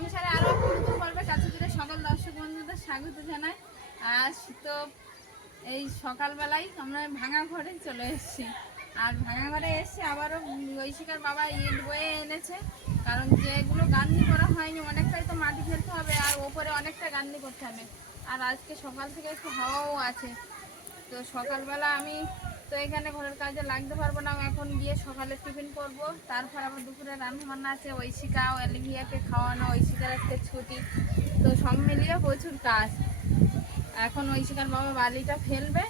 সংসারে আরও নতুন পর্বে কাছে দূরে সকল দর্শক বন্ধুদের স্বাগত জানাই। আজ তো এই সকালবেলায় আমরা ভাঙা ঘরে চলে এসেছি। আর ভাঙা ঘরে এসে আবারও ঐশিকার বাবা ইট বয়ে এনেছে। কারণ যেগুলো গান্ধী করা হয়নি, অনেকটাই তো মাটি ফেলতে হবে আর ওপরে অনেকটা গান্ধী করতে হবে। আর আজকে সকাল থেকে একটু হাওয়াও আছে। তো সকালবেলা আমি তো এখানে ঘরের কাজে লাগতে পারব না, এখন গিয়ে সকালে টিফিন করব। তারপর আবার দুপুরে রান্না বান্না আছে, ঐশিকা ও এলিভিয়াকে খাওয়ানো, ঐশিকার আজকে ছুটি। তো সব মিলিয়ে প্রচুর কাজ। এখন ঐশিকার বাবা বালিটা ফেলবে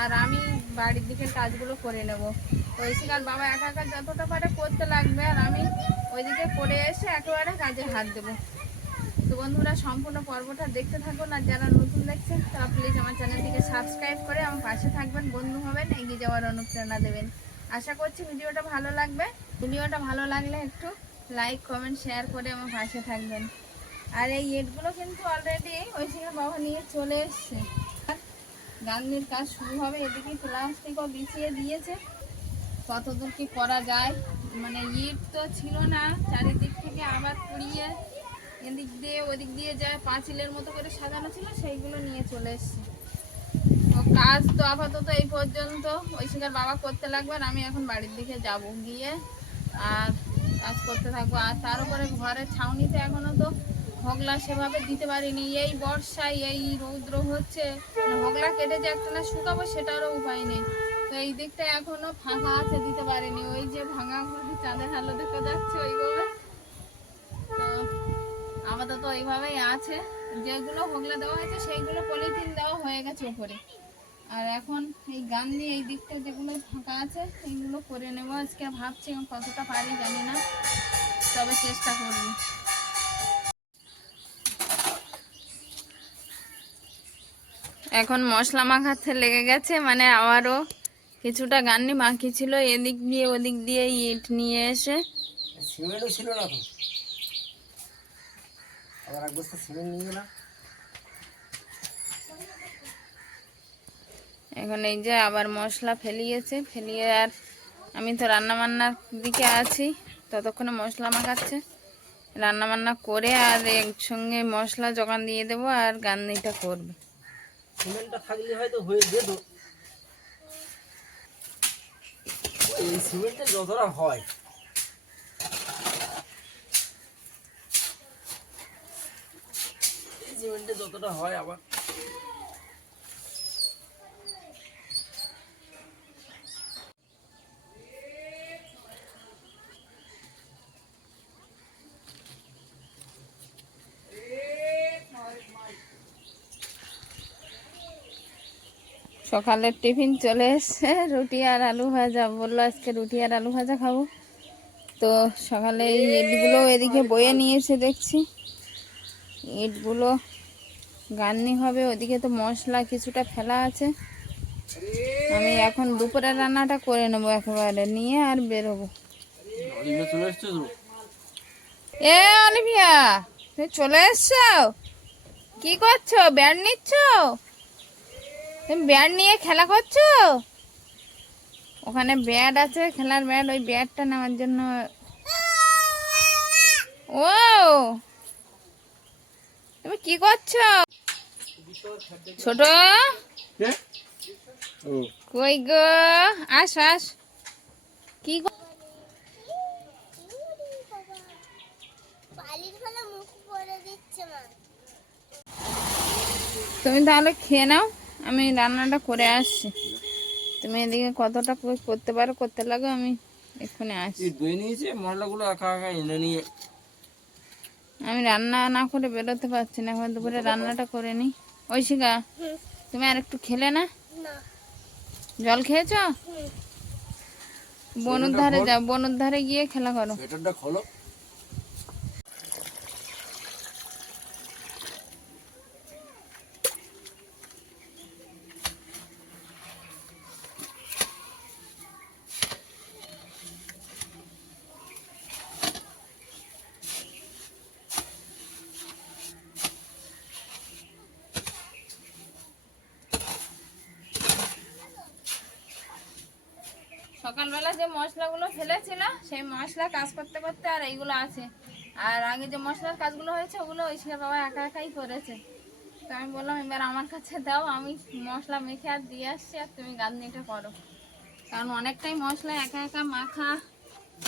আর আমি বাড়ির দিকের কাজগুলো করে নেব। ঐশিকার বাবা একা একা যতটা পারে করতে লাগবে আর আমি ওইদিকে করে এসে একেবারে কাজে হাত দেবো। তো বন্ধুরা, সম্পূর্ণ পর্বটা দেখতে থাকুন আর যারা নতুন দেখছেন তারা প্লিজ আমার চ্যানেলটিকে সাবস্ক্রাইব করে আমার পাশে থাকবেন, বন্ধু হবেন, এগিয়ে যাওয়ার অনুপ্রেরণা দেবেন। আশা করছি ভিডিওটা ভালো লাগবে। ভিডিওটা ভালো লাগলে একটু লাইক কমেন্ট শেয়ার করে আমার পাশে থাকবেন। আর এই ইটগুলো কিন্তু অলরেডি ওই সময় বাবা নিয়ে চলে এসছে। গান্ধীর কাজ শুরু হবে, এদিকে প্লাস্টিকও বিছিয়ে দিয়েছে। কতদূর কি করা যায়? মানে ইট তো ছিল না, চারিদিক থেকে আবার পুড়িয়ে এদিক দিয়ে ওদিক দিয়ে যা পাঁচিলের মতো করে সাজানো ছিল, সেইগুলো নিয়ে চলে এসছে। কাজ তো আপাতত এই পর্যন্ত। ঐশিকার বাবা করতে লাগবে আর আমি এখন বাড়ির দিকে যাব গিয়ে। আর কাজ করতে থাকব। আর তার উপরে ঘরের ছাউনিতে এখনও তো হগলা সেভাবে দিতে পারিনি। এই বর্ষায় এই রৌদ্র হচ্ছে মানে হগলা কেটে যে একটা না শুকাবো, সেটারও উপায় নেই। তো এই দিকটা এখনও ফাঁকা আছে, দিতে পারিনি। ওই যে ভাঙা চাঁদের হালো দেখা যাচ্ছে ওইভাবে আপাতত এইভাবেই আছে। যেগুলো হোগলা দেওয়া হয়েছে, সেইগুলো পলিথিন দেওয়া হয়ে গেছে উপরে। আর এখন এই নিয়ে এই দিকটা যেগুলো ফাঁকা আছে এইগুলো করে নেব আজকে। ভাবছি আমি কতটা পারি, জানি না। তবে চেষ্টা করব। এখন মশলা মাখাতে লেগে গেছে মানে আবারও কিছুটা গান্নি বাকি ছিল। এদিক দিয়ে ওদিক দিয়ে ইট নিয়ে এসে ছিল না তো? আবার এক বস্তা সিমেন্ট নিয়ে গেলাম এখন এই যে আবার মশলা ফেলিয়েছে ফেলিয়ে আর আমি তো রান্না বান্নার দিকে আছি ততক্ষণে মশলা মাখাচ্ছে রান্না বান্না করে আর একসঙ্গে মশলা জোগান দিয়ে দেবো আর গান্নিটা করবে। সিমেন্টটা থাকলে হয়তো হয়ে যেত। এই সিমেন্টের যতটা হয়। সিমেন্টে যতটা হয় আবার। সকালের টিফিন চলে এসছে, রুটি আর আলু ভাজা। বলল, আজকে রুটি আর আলু ভাজা খাব। তো সকালে এই ইটগুলো এদিকে বয়ে নিয়েছে দেখছি। ইটগুলো গান্নি হবে ওদিকে তো মশলা কিছুটা ফেলা আছে। আমি এখন দুপুরের রান্নাটা করে নেব একেবারে নিয়ে আর বেরোবো। এ অলিভিয়া তুমি চলে এসছো? কি করছ? ব্যাট নিচ্ছ? তুমি ব্যাট নিয়ে খেলা করছ? ওখানে ব্যাট আছে খেলার ব্যাট ওই ব্যাটটা নেওয়ার জন্য ও তুমি কি করছ? ছোট? কই গো? আস আস। কি তুমি তাহলে খেয়ে নাও আমি রান্নাটা করে আসছি। তুমি এদিকে কতটা করতে পারো করতে লাগো আমি এক্ষুনি আসছি। নিয়েছে মশলাগুলো একা একা এনে নিয়ে আমি রান্না না করে বেরোতে পারছি না এখন দুপুরে রান্নাটা করে নি ঐশিকা তুমি আর একটু খেলে না? জল খেয়েছ? বনুর ধারে যাও বনুর ধারে গিয়ে খেলা করো। সকালবেলা যে মশলাগুলো ফেলেছিল, সেই মশলা কাজ করতে করতে আর এইগুলো আছে। আর আগে যে মশলার কাজগুলো হয়েছে, ওগুলো ওই বাবা একা একাই করেছে। তো আমি বললাম, এবার আমার কাছে দাও, আমি মশলা মেখে আর দিয়ে আসছি, আর তুমি গাঁদনিটা করো। কারণ অনেকটাই মশলা একা একা মাখা,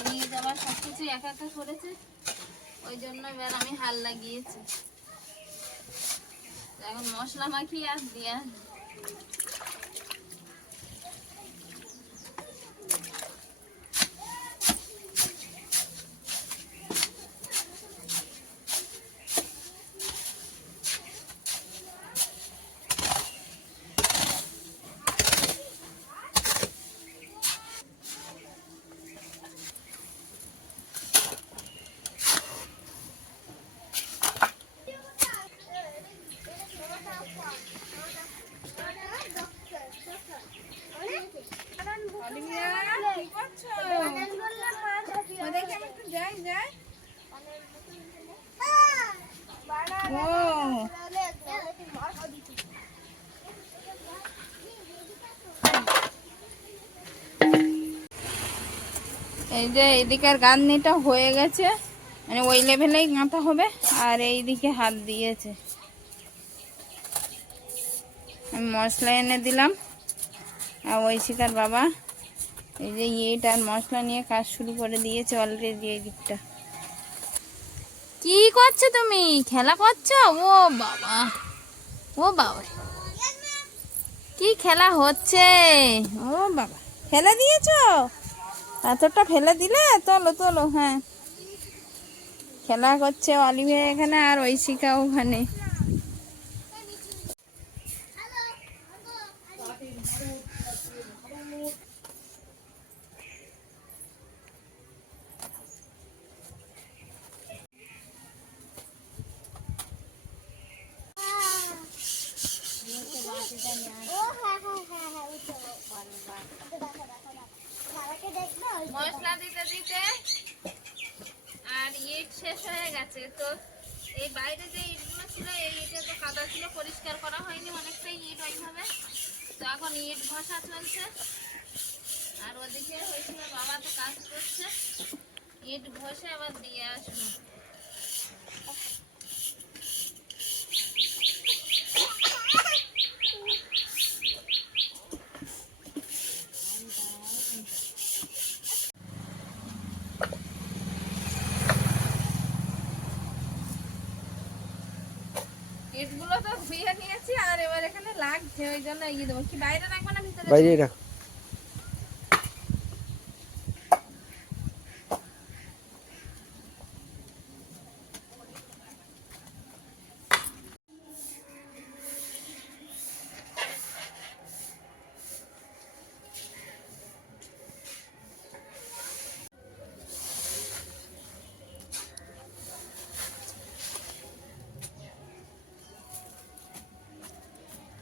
নিয়ে যাওয়ার সব কিছু একা একা করেছে। ওই জন্য এবার আমি হাল লাগিয়েছি। এখন মশলা মাখিয়ে আর দিয়ে আসব। অলিভিয়া, কি করছ? ও দেখি আমি একটু যাই, যাই। ও, এই যে এদিকের গাঁথনিটা হয়ে গেছে। মানে ওই লেভেলেই গাঁথা হবে, আর এই দিকে হাত দিয়েছে। আমি মশলা এনে দিলাম। আর ওই শিকার বাবা এই যে ইট মশলা নিয়ে কাজ শুরু করে দিয়েছে অলরেডি এই দিকটা কি করছ তুমি? খেলা করছ? ও বাবা। ও বাবা। কি খেলা হচ্ছে? ও বাবা। ফেলে দিয়েছ? এতটা ফেলে দিলে? তোলো তোলো হ্যাঁ। খেলা করছে অলিভে এখানে আর ঐশিকা ওখানে মশলা দিতে দিতে আর ইট শেষ হয়ে গেছে। তো এই বাইরে যে ইটগুলো ছিল, এই ইটে তো কাদা ছিল পরিষ্কার করা হয়নি, অনেকটাই ইট ওইভাবে। তো এখন ইট ঘষা চলছে। আর ওদিকে হয়েছিল বাবা তো কাজ করছে। ইট ঘষে আবার দিয়ে আসব ইটগুলো তো ধুয়ে নিয়েছি আর এবার এখানে লাগছে, ওই জন্য ইয়ে দেবো। কি, বাইরে রাখব না ভিতরে? বাইরে রাখ।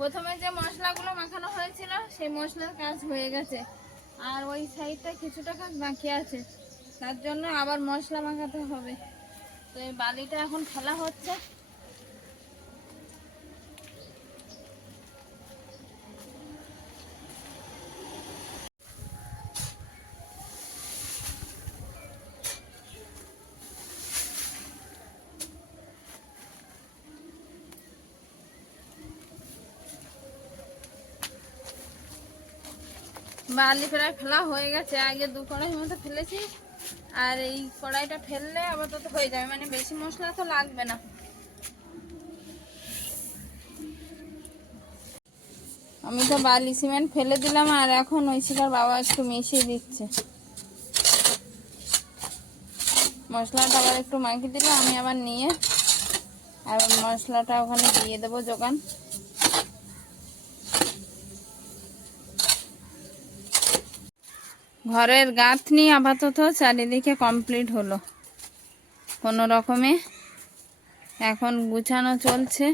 প্রথমে যে মশলাগুলো মাখানো হয়েছিল, সেই মশলার কাজ হয়ে গেছে। আর ওই সাইডটা কিছুটা কাজ বাকি আছে। তার জন্য আবার মশলা মাখাতে হবে। তো এই বালিটা এখন ফেলা হচ্ছে। বালি প্রায় ফেলা হয়ে গেছে। আগে দু কড়াই মতো ফেলেছি। আর এই কড়াইটা ফেললে আপাতত হয়ে যাবে। মানে বেশি মশলা তো লাগবে না। আমি তো বালি সিমেন্ট ফেলে দিলাম, আর এখন ওই শিকার বাবা একটু মিশিয়ে দিচ্ছে। মশলাটা আবার একটু মাখিয়ে দিলে আমি আবার নিয়ে, আর মশলাটা ওখানে দিয়ে দেবো যোগান ঘরের গাঁথনি আপাতত চারিদিকে কমপ্লিট হলো। কোনো রকমে এখন গুছানো চলছে।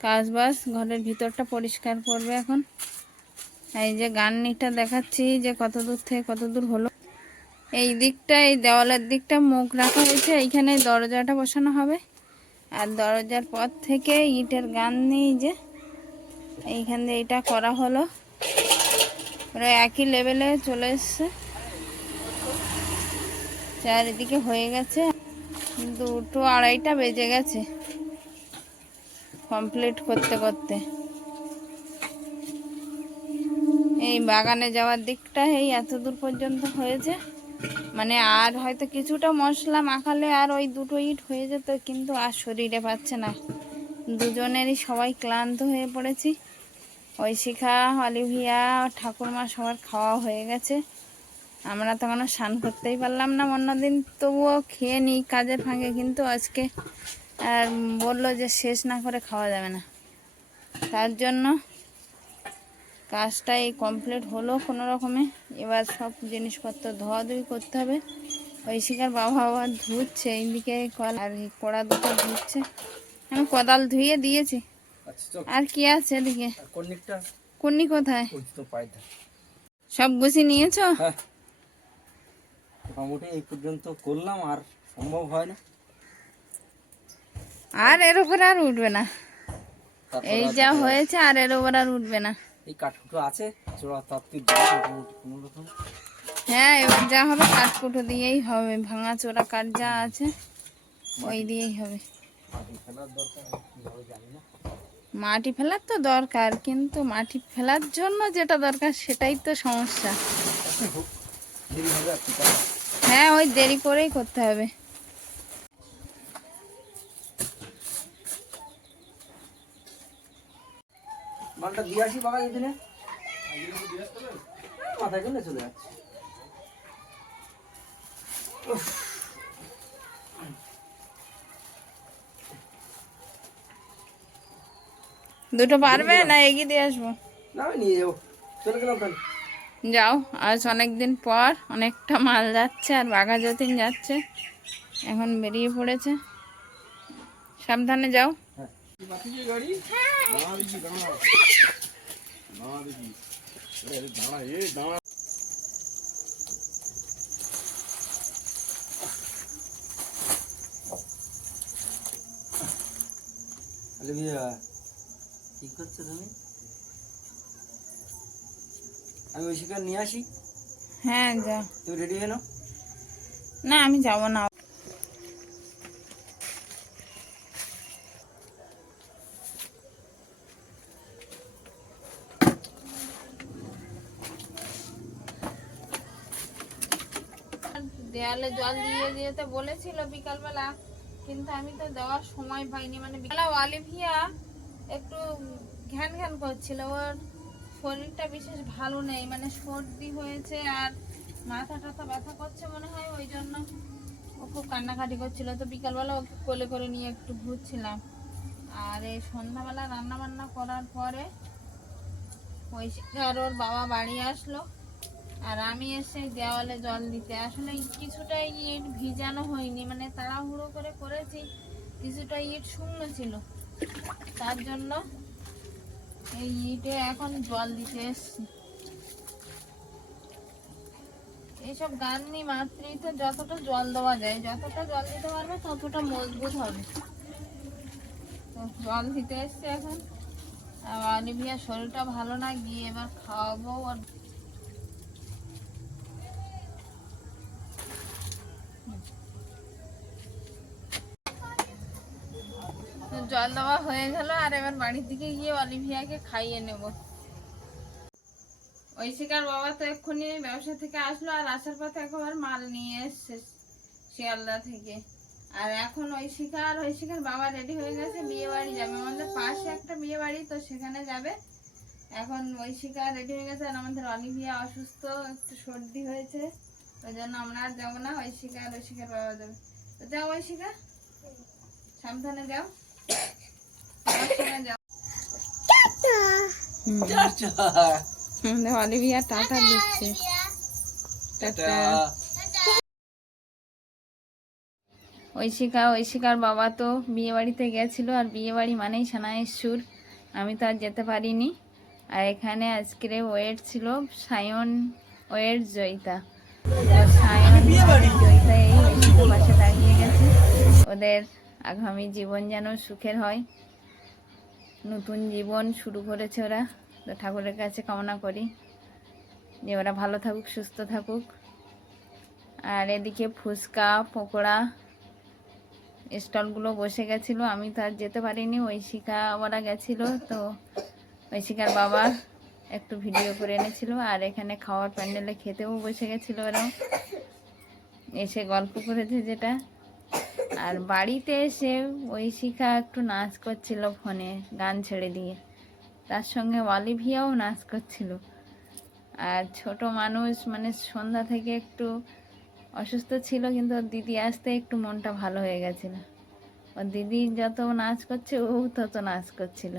কাজবাজ ঘরের ভিতরটা পরিষ্কার করবে এখন। এই যে গান্নিটা দেখাচ্ছি যে কত দূর থেকে কত দূর হলো। এই দিকটা, এই দেওয়ালের দিকটা মুখ রাখা হয়েছে। এইখানে দরজাটা বসানো হবে। আর দরজার পর থেকে ইটের গান্নি যে এইখান দিয়ে এটা করা হলো। প্রায় একই লেভেলে চলে এসছে। চারিদিকে হয়ে গেছে। দুটো আড়াইটা বেজে গেছে কমপ্লিট করতে করতে। এই বাগানে যাওয়ার দিকটা এই এত দূর পর্যন্ত হয়েছে। মানে আর হয়তো কিছুটা মশলা মাখালে আর ওই দুটো ইট হয়ে যেত, কিন্তু আর শরীরে পাচ্ছে না। দুজনেরই সবাই ক্লান্ত হয়ে পড়েছি। ওই শিখা অলিভিয়া ঠাকুরমা সবার খাওয়া হয়ে গেছে। আমরা তো কোনো স্নান করতেই পারলাম না। অন্যদিন তবুও খেয়ে নিই কাজের ফাঁকে, কিন্তু আজকে আর বলল যে শেষ না করে খাওয়া যাবে না। তার জন্য কাজটা এই কমপ্লিট হলো কোনো রকমে। এবার সব জিনিসপত্র ধোয়াধুয়ি করতে হবে। ওই শিকার বাবা আবার ধুচ্ছে, এইদিকে কল আর কড়া দুটো ধুচ্ছে। আমি কোদাল ধুয়ে দিয়েছি। আর কি আছে এদিকে? কুন্নি কোথায়? সব গুছি নিয়েছো? হ্যাঁ। মোটামুটি এই পর্যন্ত করলাম আর সম্ভব হয় না। আর এর উপরে আর উঠবে না। এই যা হয়েছে আর এর উপর আর উঠবে না। এই কাঠকুটো আছে রকম হ্যাঁ এবার যা হবে কাঠকুটো দিয়েই হবে ভাঙা চোরা কাঠ যা আছে ওই দিয়েই হবে। দরকার জানি না। মাটি ফেলার তো দরকার, কিন্তু মাটি ফেলার জন্য যেটা দরকার সেটাই তো সমস্যা? হ্যাঁ ওই দেরি করেই করতে হবে। মাথায় চলে যাচ্ছে। দুটো পারবে না এগিয়ে দিয়ে আসব? না নিয়ে যাব। চলে গেলাম তাহলে। যাও আজ অনেক দিন পর অনেকটা মাল যাচ্ছে আর বাঘা যতীন যাচ্ছে। এখন বেরিয়ে পড়েছে। সাবধানে যাও। হ্যাঁ। অলিভিয়া কি করছ তুমি? আমি নিয়ে আসি। হ্যাঁ যাও তুমি রেডি হয়ে নাও। না আমি যাব না। দেয়ালে জল দিয়ে দিতে বলেছিল বিকালবেলা কিন্তু আমি তো দেওয়ার সময় পাইনি। মানে বিকালে অলিভিয়া একটু ঘ্যান ঘ্যান করছিল। ওর শরীরটা বিশেষ ভালো নেই মানে সর্দি হয়েছে আর মাথা টাথা ব্যথা করছে মনে হয়, ওই জন্য ও খুব কান্নাকাটি করছিল। তো বিকালবেলা ওকে কোলে করে নিয়ে একটু ঘুরছিলাম। আর এই সন্ধ্যাবেলা রান্না বান্না করার পরে ওই আর ওর বাবা বাড়ি আসলো আর আমি এসে দেওয়ালে জল দিতে। আসলে কিছুটা ইট ভিজানো হয়নি মানে তাড়াহুড়ো করে করেছি, কিছুটা ইট শূন্য ছিল। তার জন্য এই ইটে এখন জল দিতে এসছি। এইসব গান্নি মাত্রই তো যতটা জল দেওয়া যায়, যতটা জল দিতে পারবে, ততটা মজবুত হবে। তো জল দিতে এসছে এখন। আর অলিভিয়ার শরীরটা ভালো না, গিয়ে এবার খাওয়াবো। আর জল দেওয়া হয়ে গেল, আর এবার বাড়ির দিকে গিয়ে অলিভিয়াকে খাইয়ে নেব। ঐশিকার বাবা তো এক্ষুনি ব্যবসা থেকে আসলো, আর আসার পথে একবার মাল নিয়ে এসছে শিয়ালদা থেকে। আর এখন ঐশিকা আর ঐশিকার বাবা রেডি হয়ে গেছে বিয়ে বাড়ি যাবে আমাদের পাশে একটা বিয়ে বাড়ি তো সেখানে যাবে। এখন ঐশিকা রেডি হয়ে গেছে, আর আমাদের অলিভিয়া অসুস্থ, একটু সর্দি হয়েছে, ওই জন্য আমরা আর যাব না, ঐশিকা আর ঐশিকার বাবা যাবে। তো যাও ঐশিকা, সাবধানে যাও। অলিভিয়া টাটা দিচ্ছে। টাটা। ঐশিকা ঐশিকার বাবা তো বিয়ে বাড়িতে গেছিল আর বিয়ে বাড়ি মানেই সানাইয়ের সুর। আমি তো আর যেতে পারিনি। আর এখানে আজকের ওয়েট ছিল সায়ন ওয়েট জয়িতা। সায়ন জয়িতা এই ঐশিকার পাশে দাঁড়িয়ে গেছে। ওদের আগামী জীবন যেন সুখের হয়। নতুন জীবন শুরু করেছে ওরা। তো ঠাকুরের কাছে কামনা করি যে ওরা ভালো থাকুক, সুস্থ থাকুক। আর এদিকে ফুচকা, পকোড়া, স্টলগুলো বসে গেছিল। আমি তো আর যেতে পারিনি, ঐশিকা ওরা গেছিল। তো ঐশিকার বাবা একটু ভিডিও করে এনেছিল। আর এখানে খাওয়ার প্যান্ডেলে খেতেও বসে গেছিল ওরা এসে গল্প করেছে যেটা। আর বাড়িতে এসে ওই শিখা একটু নাচ করছিল ফোনে গান ছেড়ে দিয়ে। তার সঙ্গে অলিভিয়াও নাচ করছিল। আর ছোট মানুষ মানে সন্ধ্যা থেকে একটু অসুস্থ ছিল কিন্তু ওর দিদি আসতে একটু মনটা ভালো হয়ে গেছিল। ওর দিদি যত নাচ করছে, ও তত নাচ করছিল।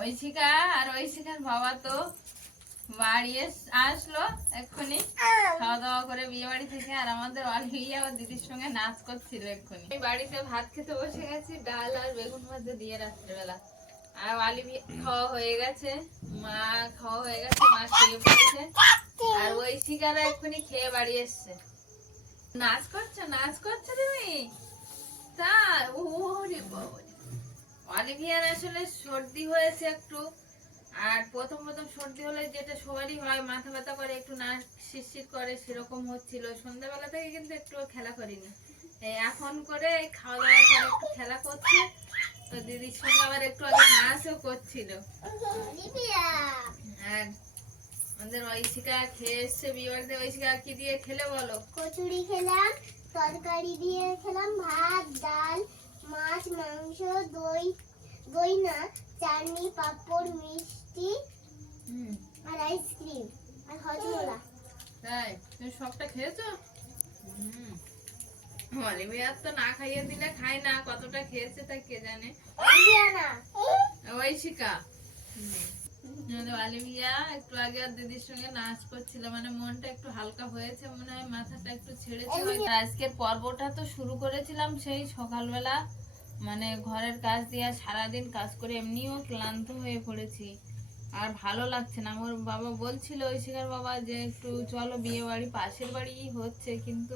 ঐশিকা আর ঐশিকার বাবা তো বাড়ি আসলো এক্ষুনি। খাওয়া দাওয়া করে বিয়ে বাড়ি থেকে আর আমাদের দিদির সঙ্গে নাচ করছিল এক্ষুনি। বাড়িতে ভাত খেতে বসে গেছি, ডাল আর বেগুন দিয়ে রাত্রেবেলা। আর খাওয়া হয়ে গেছে, মা খাওয়া হয়ে গেছে, মা পড়েছে। আর ওই শিকারা এক্ষুনি খেয়ে বাড়ি এসছে। নাচ করছ নাচ করছ তুমি? তাই ওরে বাবা অলিভিয়ার আসলে সর্দি হয়েছে একটু। আর প্রথম প্রথম সর্দি হলে যেটা সবারই হয়, মাথা ব্যথা করে, একটু নাক শিরশির করে, সেরকম হচ্ছিল। সন্ধ্যাবেলা থেকে কিন্তু একটু খেলা করিনি। এই এখন করে খাওয়া দাওয়া করে একটু খেলা করছি। তো দিদির সঙ্গে আবার একটু আগে নাচও করছিল। আর আমাদের ঐশিকা খেয়ে এসছে বিয়ে বাড়িতে ঐশিকা কি দিয়ে খেলে বলো? কচুরি খেলাম, তরকারি দিয়ে খেলাম, ভাত, ডাল, মাছ, মাংস, দই দই না, চাটনি, পাঁপড়, মিষ্টি। আর আইসক্রিম আর হজমোলা তাই তুমি সবটা খেয়েছো? অলিভিয়ার তো না খাইয়ে দিলে খায় না কতটা খেয়েছে তা কে জানে? অলিভিয়ানা ঐশিকা আমাদের একটু আগে আর দিদির সঙ্গে নাচ করছিল মানে মনটা একটু হালকা হয়েছে মনে হয় মাথাটা একটু ছেড়েছে। আজকের পর্বটা তো শুরু করেছিলাম সেই সকালবেলা মানে ঘরের কাজ দিয়ে সারাদিন কাজ করে এমনিও ক্লান্ত হয়ে পড়েছি। আর ভালো লাগছে না। আমার বাবা বলছিল, ঐশিকার বাবা যে একটু চলো বিয়ে বাড়ি, পাশের বাড়ি হচ্ছে, কিন্তু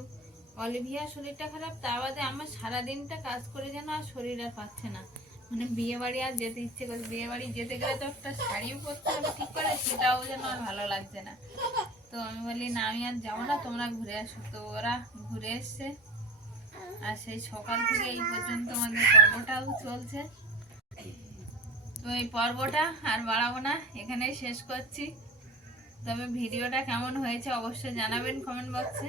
অলিভিয়া শরীরটা খারাপ তা বাদে আমার সারাদিনটা কাজ করে যেন আর শরীর আর পাচ্ছে না। মানে বিয়ে বাড়ি আর যেতে ইচ্ছে করে, বিয়ে বাড়ি যেতে গেলে তো একটা শাড়িও পরতে হবে, ঠিক করে, সেটাও যেন আর ভালো লাগছে না। তো আমি বলি, না, আমি আর যাব না, তোমরা ঘুরে আসো। তো ওরা ঘুরে এসছে। আর সেই সকাল থেকে এই পর্যন্ত আমাদের পর্বটাও চলছে। তো এই পর্বটা আর বাড়াবো না, এখানেই শেষ করছি। তবে ভিডিওটা কেমন হয়েছে অবশ্যই জানাবেন কমেন্ট বক্সে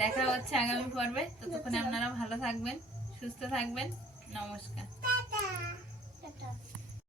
দেখা হচ্ছে আগামী পর্বে। ততক্ষণে আপনারা ভালো থাকবেন, সুস্থ থাকবেন। নমস্কার।